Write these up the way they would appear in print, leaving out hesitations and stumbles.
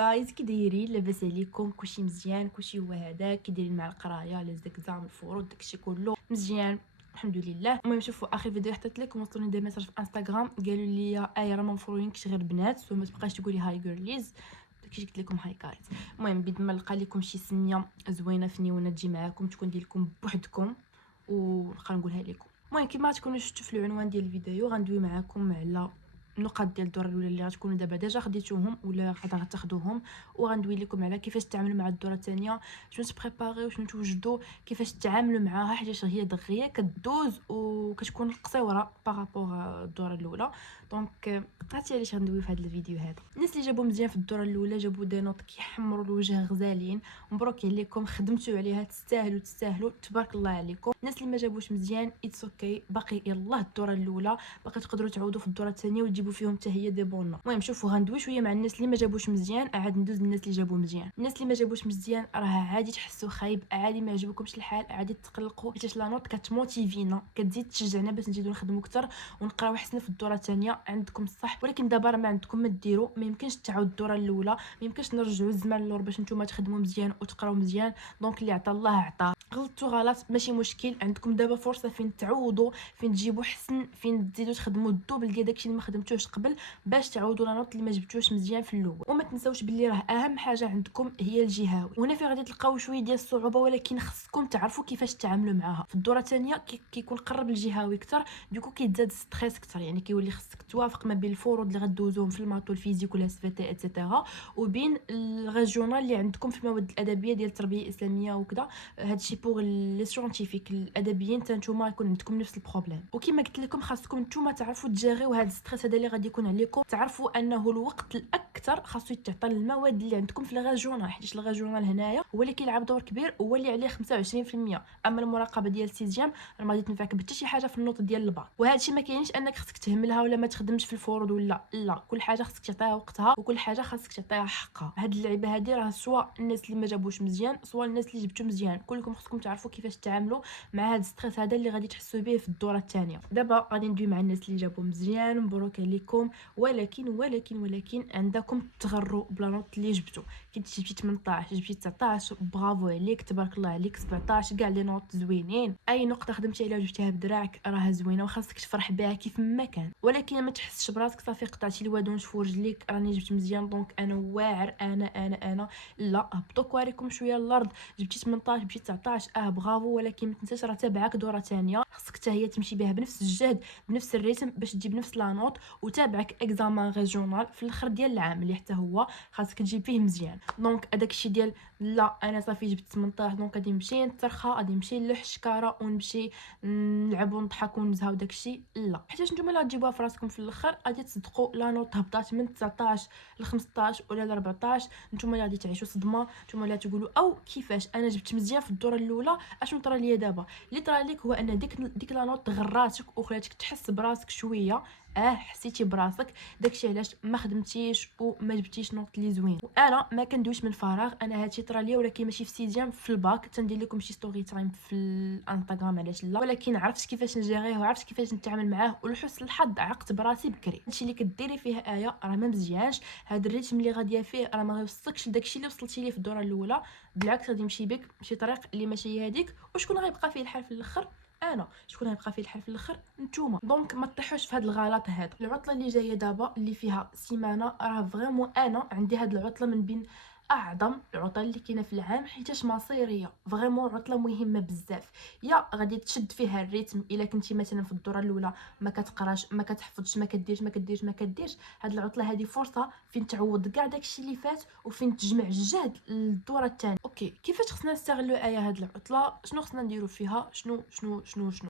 جايز كي دايرين؟ لاباس عليكم؟ كلشي مزيان؟ كلشي هو هذا كي دايرين مع القرايه لاز ديكزام الفروض داكشي كله مزيان الحمد لله. المهم شوفوا اخر فيديو حطيت لكم وصلوني دي ميساج في انستغرام قالوا لي راه ما مفروينكش غير بنات وما تبقاش تقولي هاي جيرليز داكشي قلت لكم هاي جايز. المهم بيد ما نلقى لكم شي سميه زوينه فنيونه تجي معاكم تكون ديالكم بوحدكم ونبقى نقولها لكم. المهم كما تكونوا شفتوا في العنوان ديال الفيديو غندوي معكم على النقاط ديال الدوره الاولى اللي غتكونوا دابا ديجا خديتوهم ولا غادا غتاخذوهم، وغندوي لكم على كيفاش تتعاملوا مع الدوره الثانيه، شنو تبريباريو شنو توجدوا، كيفاش تتعاملوا معاها حيت هي دغيا كدوز وكتكون قصيره بارابور الدوره الاولى. دونك هادشي علاش غندوي في هذا الفيديو هذا. الناس اللي جابوا مزيان في الدوره الاولى جابوا دي نوط كيحمروا الوجه غزالين، مبروك عليكم خدمتوا عليها تستاهلوا تبارك الله عليكم. الناس اللي ما جابوش مزيان اتس اوكي باقي يلاه الدوره الاولى باقي تقدروا تعودوا في الدوره الثانيه وتجيبوا فيهم حتى هي دي بون. المهم شوفوا غندوي شويه مع الناس اللي ما جابوش مزيان عاد ندوز للناس اللي جابوا مزيان. الناس اللي ما جابوش مزيان راه عادي تحسوا خايب، عادي ما عجبكمش الحال، عادي تقلقوا حيت لا نوت كتموتيفينا كتزيد تشجعنا باش نزيدوا نخدموا اكثر ونقراو احسن في الدوره الثانيه. عندكم الصح ولكن دابا راه ما عندكم ما ديروا، ما يمكنش تعاود الدوره الاولى، ما يمكنش نرجعوا الزمان للور باش نتوما تخدموا مزيان وتقراو مزيان. دونك اللي عطا الله عطا، غلطتوا غلط ماشي مشكل، عندكم دابا فرصه فين تعوضوا، فين تجيبوا حسن، فين تزيدوا تخدموا الدوبل ديال داكشي اللي ما خدمتوش قبل باش تعوضوا لا نوت اللي ما جبتوش مزيان في الاول. وما تنساوش باللي راه اهم حاجه عندكم هي الجهوي، وهنا فين غادي تلقاو شويه ديال الصعوبه ولكن خصكم تعرفوا كيفاش تتعاملوا معها. في الدوره الثانيه كيكون قرب الجهوي اكثر دوكو كيتزاد ستريس اكثر، يعني كيولي خصك توافق ما بين الفروض اللي غدوزوهم في الماتو الفيزيك ولا السفاتي اتسيتيرا وبين الريجيونال اللي عندكم في المواد الادبيه ديال التربيه الاسلاميه وكذا. هادشي بوغ لي سيانتيفيك الادبيين حتى نتوما يكون عندكم نفس البروبليم. وكما قلت لكم خاصكم نتوما تعرفوا تجاريو هذا الستريس هذا اللي غادي يكون عليكم، تعرفوا انه الوقت الاكثر خاصو يتعطى للمواد اللي عندكم في الريجيونال حيت الريجيونال هنايا هو اللي كيلعب دور كبير، هو اللي عليه 25%. اما المراقبه ديال السيزيام راه ما غادي تنفعك بحتى شي حاجه في النوط ديال الباك. وهذا الشيء ما كاينش انك خصك تهملها ولا ما تخدمش في الفروض ولا لا، كل حاجه خصك تعطيها وقتها وكل حاجه خصك تعطيها حقها. هاد اللعيبه هذه راه سوا الناس اللي ما جابوش مزيان سوا الناس اللي جبتو مزيان، كلكم خصكم تعرفوا كيفاش تتعاملوا مع هاد الستريس هذا اللي غادي تحسوا به في الدوره الثانيه. دابا غادي ندوي مع الناس اللي جابوا مزيان مبروك عليكم، ولكن عندكم تغروا بلا نوت اللي جبتو. كي جبتي 18 جبتي 19 برافو عليك تبارك الله عليك، 17 كاع لي نوت زوينين، اي نقطه خدمتي عليها وجبتيها بدراعك راها زوينه وخاصك تفرح بها كيف ما كان. ولكن ما تحسش براسك صافي قطعتي الوادون في رجليك راني جبت مزيان دونك انا واعر انا لا، هبطوا كواريكم شويه الارض. جبتي 18 جبتي 19 برافو، ولكن ما تنساش راه تابعك دوره ثانيه خاصك حتى هي تمشي بها بنفس الجهد بنفس الريتم باش تجيب نفس لا نوت، وتابعك اكزامان ريجيونال في الاخر ديال العام اللي حتى هو خاصك تجيب فيه مزيان. دونك هذاك الشيء ديال لا انا صافي جبت 18 دونك غادي نمشي نترخى غادي نمشي نلوح الشكاره ونمشي نلعب ونضحك ونزهاو داكشي، لا حيت نتوما لا تجيبوها في راسكم في الاخر غادي تصدقوا لا نوت هبطات من 19 ل 15 ولا ل 14، نتوما غادي تعيشوا صدمه، نتوما لا تقولوا او كيفاش انا جبت مزيان في الدوره الاولى اشنو طرا ليا دابا. اللي طرا ليك هو ان ديك لا نوت غراتك وخلاتك تحس براسك شويه، حسيتي براسك داكشي علاش ما خدمتيش وما جبتيش نوط لي زوين. وانا ما كندويش من فراغ، انا هادشي طرا ليا ولكن ماشي في سيزيام في الباك تندير لكم شي ستوري تايم في الانستغرام علاش لا، ولكن عرفت كيفاش نجيريه وعرفت كيفاش نتعامل معاه ولحسن الحظ عقت براسي بكري. هادشي اللي كديري فيه راه ما مزيانش، هاد الريتم اللي غاديه فيه راه ما غيوصلكش لداكشي اللي وصلتي ليه في الدوره الاولى، بالعكس غادي يمشي بك شي طريق اللي ماشي هذيك. وشكون غيبقى فيه الحال في الاخر؟ انا. شكون غيبقى فيه الحال في الاخر؟ نتوما. دونك ما تطيحوش في هذا الغلط هذا. العطله اللي جايه دابا اللي فيها سيمانه راه فريمون انا عندي هذه العطله من بين اعظم العطل اللي كاينه في العام حيتاش مصيريه، فريمون عطله مهمه بزاف. يا غادي تشد فيها الريتم الا كنتي مثلا في الدوره الاولى ما كتقراش ما كتحفظش ما كديرش هاد العطله هذه فرصه فين تعوض كاع داكشي اللي فات وفين تجمع الجهد للدوره الثانيه. اوكي كيفاش خصنا نستغلوا هاد العطله؟ شنو خصنا نديروا فيها؟ شنو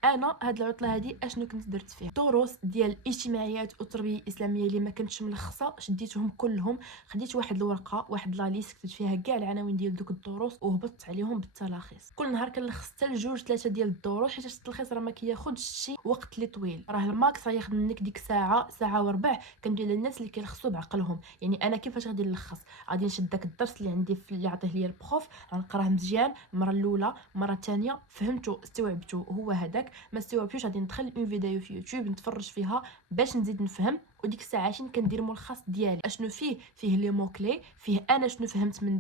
انا هاد العطله هذه اشنو كنت درت فيها؟ دروس ديال الاجتماعيات والتربيه الاسلاميه اللي ما كنتش ملخصه شديتهم كلهم، خديت واحد الورقه واحد لا ليست كتبت فيها كاع العناوين ديال دوك الدروس وهبطت عليهم بالتلخيص. كل نهار كنلخص حتى لجوج ثلاثه ديال الدروس حيت التلخيص راه ما كياخذش شي وقت اللي طويل، راه الماكس غياخذ منك ديك ساعه وربع. كندير للناس اللي كيلخصوا بعقلهم، يعني انا كيفاش غادي نلخص؟ غادي نشد داك الدرس اللي عندي في اللي عطيه ليا البروف غنقراه مزيان المره الاولى المره الثانيه فهمته استوعبته هو هذاك، ما استوعبتوش غادي ندخل اون فيديو في يوتيوب نتفرج فيها باش نزيد نفهم. وديك الساعتين كندير ملخص ديالي اشنو فيه لي مو كلي، فيه انا شنو فهمت من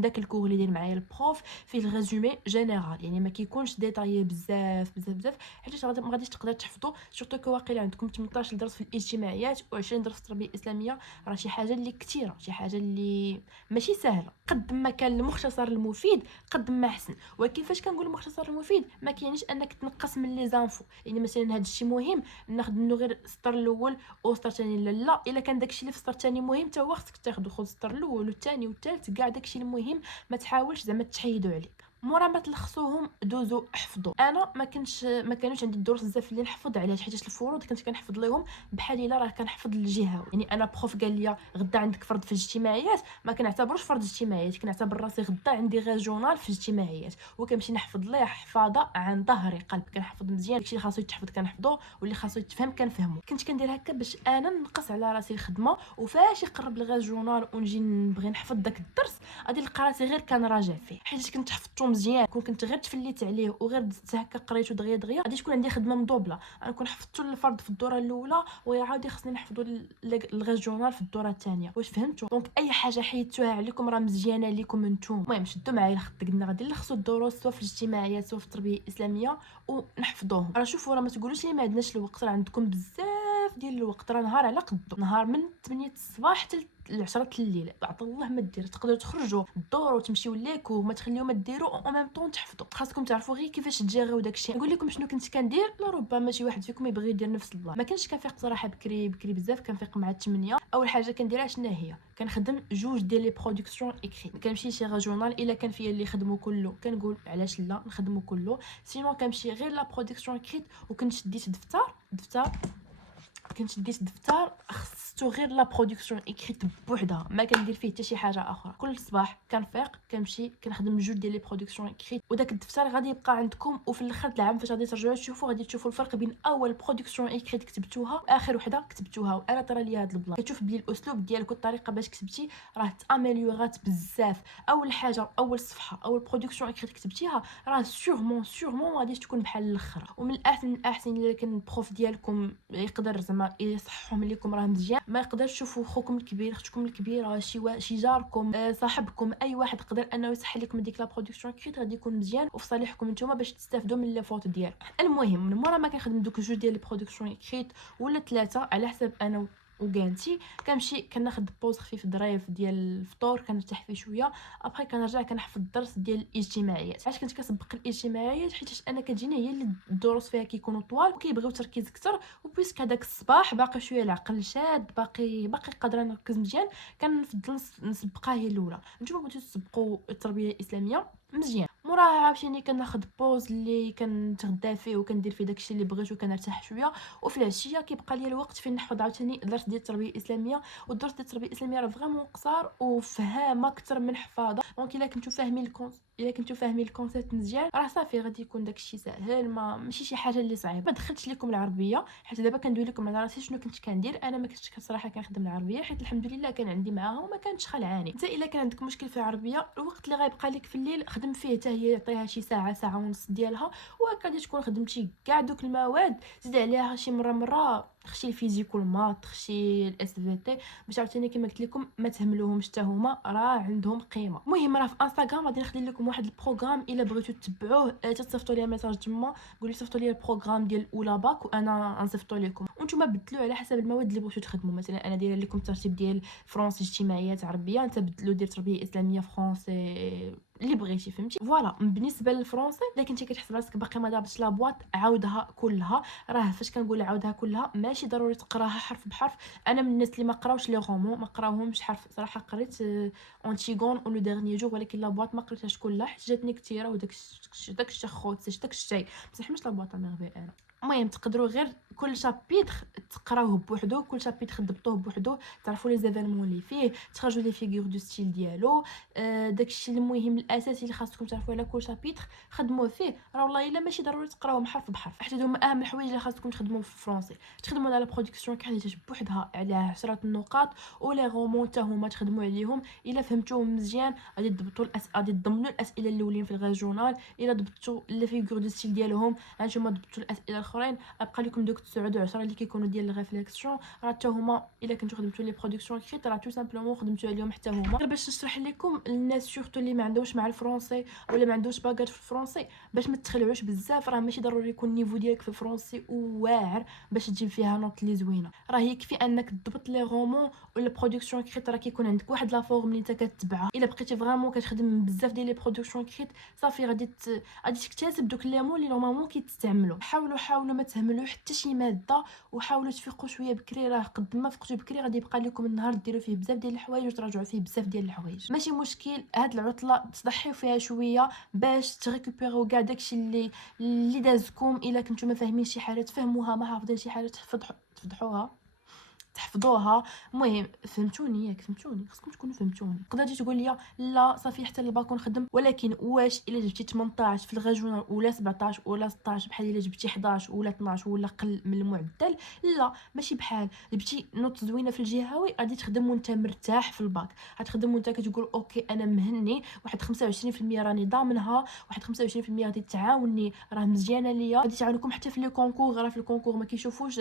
داك الكور اللي داير معايا البروف، فيه الريزومي جينيرال، يعني ما كيكونش ديتايي بزاف بزاف بزاف، حيت ما غاديش تقدر تحفظوا. سورتو كو واقيلا عندكم 18 درس في الاجتماعيات و20 درس في التربيه الاسلاميه، راه شي حاجه اللي كثيره، شي حاجه اللي ماشي سهله. قد ما كان المختصر المفيد قد ما احسن. ولكن فاش كنقول المختصر المفيد ما كيعنيش انك تنقص من لي زانفو، يعني مثلا هذا الشيء مهم ناخذ منه غير السطر الاول او السطر الثاني، لا الا كان داكشي اللي في السطر الثاني مهم حتى هو خصك تاخذ، خذ السطر الاول والثاني والثالث كاع داكشي المهم، ما تحاولش زعما تحيدو عليك. مورا ما تلخصوهم دوزو حفظوا. انا ما كانوش عندي الدروس بزاف اللي نحفظ، علاش؟ حيت الفروض كنت كنحفظ ليهم بحال الا راه كنحفظ الجهه. يعني انا بروف قال لي غدا عندك فرض في الاجتماعيات، ما كنعتبروش فرض اجتماعيات، كنعتبر راسي غدا عندي ريجونال في الاجتماعيات، وكنمشي نحفظ ليه حفاظه عن ظهري قلب. كنحفظ مزيان داكشي اللي خاصو يتحفظ كنحفظو، واللي خاصو يتفهم كنفهمو. كنت كندير هكا باش انا نقص على راسي الخدمه، وفاش يقرب الريجونال ونجي نبغي نحفظ داك الدرس غادي نلقى راسي غير كنراجع فيه، حيت كنت حفظته مزيان. كنت غير تفليت عليه وغير دزت هكا قريته دغيا دغيا، غادي تكون عندي خدمه مدوبله. انا كون حفظته الفرض في الدوره الاولى ويعاود خصني نحفظو الريجونال في الدوره الثانيه. واش فهمتوا؟ دونك اي حاجه حيدتوها عليكم راه مزيانه ليكم نتوما. المهم شدوا معايا الخط، قلنا غادي نلخصوا الدروس سواء في الاجتماعيات سواء في التربيه الاسلاميه ونحفظوهم. راه شوفوا، راه ما تقولوش لي ما عندناش الوقت، راه عندكم بزاف ديال الوقت. راه نهار على قدو، نهار من 8 الصباح حتى 10 الليل، بعد الله ما دير. تقدروا تخرجوا الدور وتمشيو ليكو وما تخليو ما ديروا او ميم طون تحفظوا. خاصكم تعرفوا غير كيفاش تجيريو داكشي. نقول لكم شنو كنت كندير، لربما شي واحد فيكم يبغي يدير نفس الله. ما كانش كنفيق صراحه بكري بزاف، كنفيق مع 8. اول حاجه كنديرها شنو هي؟ كنخدم جوج ديال لي برودكسيون اكري. كنمشي شي ريجونال الا كان فيا اللي يخدموا كله كنقول علاش لا نخدموا كله، سينو كنمشي غير لا برودكسيون اكريت. وكنت شديت دفتر خصو غير لا برودكسيون اكريت بوحدها، ما كندير فيه حتى شي حاجه اخرى. كل صباح كنفيق كنمشي كنخدم جوج ديال لي برودكسيون اكريت، وداك الدفتر غادي يبقى عندكم. وفي الاخر العام فاش غادي ترجعوا تشوفوا غادي تشوفوا الفرق بين اول برودكسيون اكريت كتبتوها واخر وحده كتبتوها. وانا طرا لي هذا البلان، كتشوف بلي الاسلوب ديالك والطريقه باش كتبتي راه تاميليورات بزاف. اول حاجه اول صفحه اول برودكسيون اكريت كتبتيها راه سيغمون ما غاديش تكون بحال الاخر. ومن الاحسن الا كان البروف ديالكم يقدر زعما يصححهم لكم راه مزيان. ما يقدرش تشوفوا خوكم الكبير اختكم الكبيره شي جاركم صاحبكم اي واحد يقدر انه يصح لكم ديك لا برودكسيون كريت، غادي يكون مزيان وفي صالحكم نتوما باش تستافدوا من لي فوت ديالكم. المهم من مورا ما كنخدم دوك جوج ديال لي برودكسيون كريت ولا ثلاثه على حسب انا وكانتي، كنمشي كناخذ بوز خفيف ظريف ديال الفطور كنرتاح فيه شويه. ابخي كنرجع كنحفظ الدرس ديال الاجتماعيات. علاش كنت كسبق الاجتماعيات؟ حيت انا كتجيني هي اللي الدروس فيها كيكونوا طوال وكيبغيو تركيز اكثر، وبيسك هذاك الصباح باقي شويه العقل شاد، باقي قادره نركز مزيان، كنفضل نسبقها هي الاولى. نتوما بغيتو تسبقوا التربيه الاسلاميه مزيان، موراها عاوتاني كناخذ بوز اللي كنتغدى فيه وكندير فيه داكشي اللي بغيت وكنرتاح شويه. وفي العشيه كيبقى لي الوقت فين نحفظ عاوتاني درس ديال التربيه الاسلاميه. والدرس ديال التربيه الاسلاميه راه فريمون قصار وفهام اكثر من حفاظه. دونك الا كنتو فاهمين الكونسيبت مزيان راه صافي غادي يكون داكشي ساهل، ماشي شي حاجه اللي صعيبه. ما دخلتش لكم العربيه حيت دابا كندوي لكم على راسي شنو كنت كندير. انا ما كنتش صراحه كنخدم العربيه حيت الحمد لله كان عندي معاها وما كانتش خلعاني. انت الا كان عندك مشكل في العربيه الوقت اللي غيبقى لك في الليل خدم فيه حتى هي، عطيها شي ساعه ونص ديالها وهكا غادي تكون خدمتي كاع دوك المواد. زيد عليها شي مره خشي الفيزيك والمات، خشي الاس في تي باش عاوتاني كما قلت لكم ما تهملوهمش حتى هما راه عندهم قيمه. المهم راه في انستغرام غادي نخلي لكم واحد البروغرام الا بغيتو تتبعوه تصيفطوا لي ميساج تما قولوا صيفطوا لي البروغرام ديال اولى باك وانا نصيفطوا لكم وانتم بدلوا على حسب المواد اللي بغيتو تخدموا. مثلا انا دايره لكم الترتيب ديال فرونسي اجتماعيات عربيه، انت بدلوا دير تربيه اسلاميه فرونسي اللي بغيتي، فهمتي؟ فوالا. بالنسبه للفرونسي الا كنتي كتحس راسك باقي ما ضابطش لا بواط عاودها كلها. راه فاش كنقول عاودها كلها ماشي ضروري تقراها حرف بحرف. انا من الناس اللي ما قراوش لي رومون، ما قراوهمش حرف صراحه. قريت اونتيغون او لو ديرني جور ولكن لا بواط ما قريتهاش كلها حيت جاتني كثيره وداك الشخوت داك الشيء بصح مش لا بواط ميرفي انا. المهم تقدروا غير كل شابيتر تقراوه بوحدو، كل شابيتر ضبطوه بوحدو، تعرفوا لي زيفينمون اللي فيه، تخرجوا لي فيغور دو ستيل ديالو. داكشي المهم الاساسي اللي خاصكم تعرفوا على كل شابيتر خدموه فيه. راه والله الا ماشي ضروري تقراوهم حرف بحرف، حيت هما اهم الحوايج اللي خاصكم تخدموا في الفرنسي. تخدموا على برودكسيون كحديت بوحدها على 10 النقاط، ولي رومون حتى هما تخدموا عليهم. الا فهمتوهم مزيان غادي تضبطوا غادي تضمنوا الاسئله الاولين في الريجونال. الا ضبطتوا لي فيغور دو ستيل ديالهم هانتوما ضبطوا الاسئله الاخرين بقى لكم دوك 9 و10 اللي كيكونوا ديال الريفليكسيون، راه حتى هما الا كنتو خدمتو لي برودكسيون كريت راه تو سامبلومون خدمتو عليهم حتى هما. غير باش نشرح لكم الناس سورتو اللي ما عندهمش مع الفرونسي ولا ما عندوش باغاج في الفرونسي باش ما تخلعوش بزاف، راه ماشي ضروري يكون النيفو ديالك في الفرونسي واعر باش تجيب فيها نوط اللي زوينه، راه يكفي انك تضبط لي رومون ولا برودكسيون كريت، راه كيكون عندك واحد لا فورم اللي انت كتبعها. الا بقيتي فريمون كتخدم بزاف ديال لي برودكسيون كريت صافي غادي تكتسب دوك لي مون اللي نورمالمون كيتستعملوا. حاولوا ما تهملوا حتى شي ماده، وحاولوا تفيقوا شويه بكري، راه قد ما فقتوا بكري غادي يبقى لكم النهار ديروا فيه بزاف ديال الحوايج وتراجعوا فيه بزاف ديال الحوايج. ماشي مشكل هاد العطله تضحيو فيها شويه باش تريكوبيريو كاع داكشي اللي دازكم. الا كنتو ما فاهمين شي حاجه تفهموها، ما حافظين شي حاجه تحفظوها. المهم فهمتوني ياك؟ فهمتوني، خصكم تكونوا فهمتوني. تقدر تجي تقول لي لا صافي حتى الباك نخدم، ولكن واش الا جبتي 18 في الغاجونال ولا 17 ولا 16 بحال الا جبتي 11 ولا 12 ولا قل من المعدل؟ لا ماشي بحال. جبتي نوت زوينه في الجهوي غادي تخدم وانت مرتاح في الباك، غتخدم وانت كتقول اوكي انا مهني، واحد 25% راني ضامنها، واحد 25% غادي تعاوني، راه مزيانه ليا، غادي تعاونكم حتى في لي كونكور. راه في الكونكور ما كيشوفوش،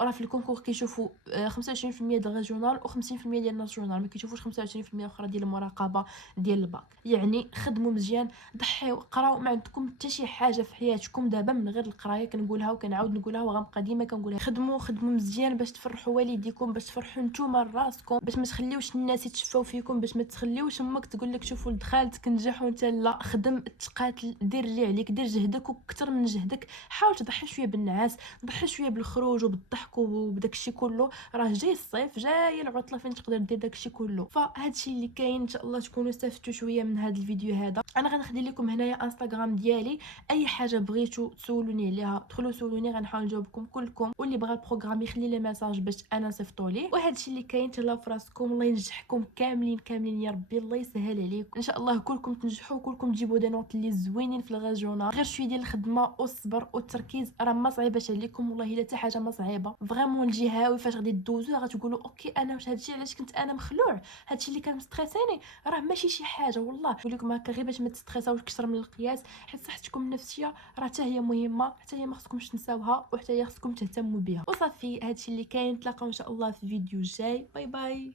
راه في الكونكور كيشوفوا 25% ديال الريجونال و50% ديال الناسيونال، ما كيشوفوش 25% اخرى ديال المراقبه ديال الباك. يعني خدموا مزيان، ضحيو، قراو، ما عندكم حتى شي حاجه في حياتكم دابا من غير القرايه. كنقولها وكنعاود نقولها وغنبقى ديما كنقولها، خدموا مزيان باش تفرحوا والديكم، باش تفرحوا نتوما راسكم، باش ما تخليوش الناس يتشفاو فيكم، باش ما تخليوش امك تقول لك شوفوا دخلت نجح وانت لا. خدم، تقاتل، دير اللي عليك، دير جهدك وكثر من جهدك. حاول تضحي شويه بالنعاس، ضحي شويه بالخروج وبالضحك وبداك الشيء كله. راه جاي الصيف، جايه العطله فين تقدر دير داك الشيء كله. فهاد الشيء اللي كاين، ان شاء الله تكونوا استفدتوا شويه من هذا الفيديو هذا. انا غنخلي لكم هنايا انستغرام ديالي، اي حاجه بغيتو تسولوني عليها دخلوا سولوني، غنحاول نجاوبكم كلكم، واللي بغى البروغرام يخلي لي ميساج باش انا نصيفطو ليه. وهذا الشيء اللي كاين، تهلاو في راسكم، الله ينجحكم كاملين يا ربي، الله يسهل عليكم ان شاء الله، كلكم تنجحوا وكلكم تجيبوا دي نوت اللي زوينين في الغاجونه. غير شويه ديال الخدمه والصبر والتركيز، راه ما صعيباش عليكم والله، الا حتى حاجه ما صعيبه فريمون. الجهاوي فاش غادي دوزو غتقولوا اوكي انا واش هادشي علاش كنت انا مخلوع، هادشي اللي كان مستريسيني راه ماشي شي حاجه والله. نقول لكم هكا غير باش ما تستريساوش كثر من القياس، حيت صحتكم النفسيه راه حتى هي مهمه، حتى هي ما خصكمش تنساوها، وحتى هي خصكم تهتموا بها. وصافي هادشي اللي كاين، نتلاقاو ان شاء الله في فيديو جاي. باي باي.